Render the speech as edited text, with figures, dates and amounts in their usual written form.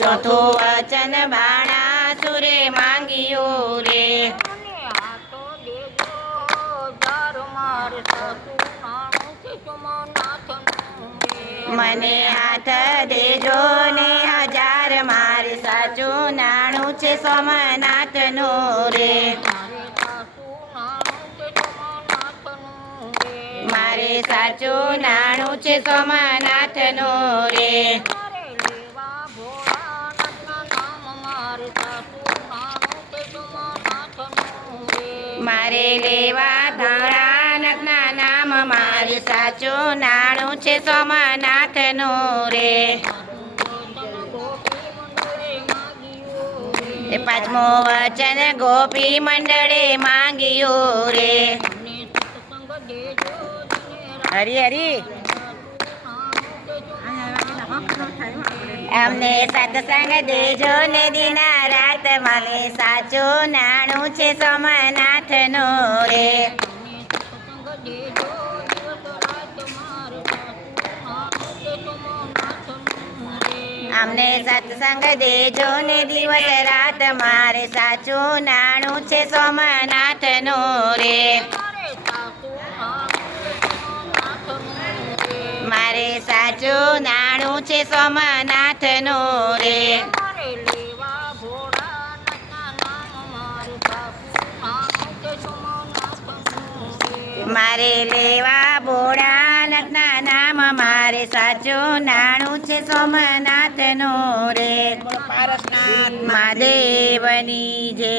ચોથું વચન બાણાસુરે માંગ્યું રે. મને હાથ દેજો ને 1000 મારે સાચું નાણું છે સોમનાથનું રે. મારે સાચું નાણું છે સોમનાથનું રે. મારે લેવા ભોળાનાથના નામ મારે સાચું નાણું છે સોમનાથનું રે. પાંચમું વચન ગોપી મંડળે માંગ્યું રે. હરી હરી અમને સત્સંગ દેજો ને દિના રાત મને સાચું નાણું છે સોમનાથનું રે. અમને સત્સંગ દેજો ને દિવસ રાત મારે સાચું નાણું છે સોમનાથનું રે. મારે સાચું નાણું છે સોમનાથનું રે. મારે લેવા ભોળાનાથના નામ મારે સાચું નાણું છે સોમનાથનું રે. પારસનાથ મહાદેવની જય.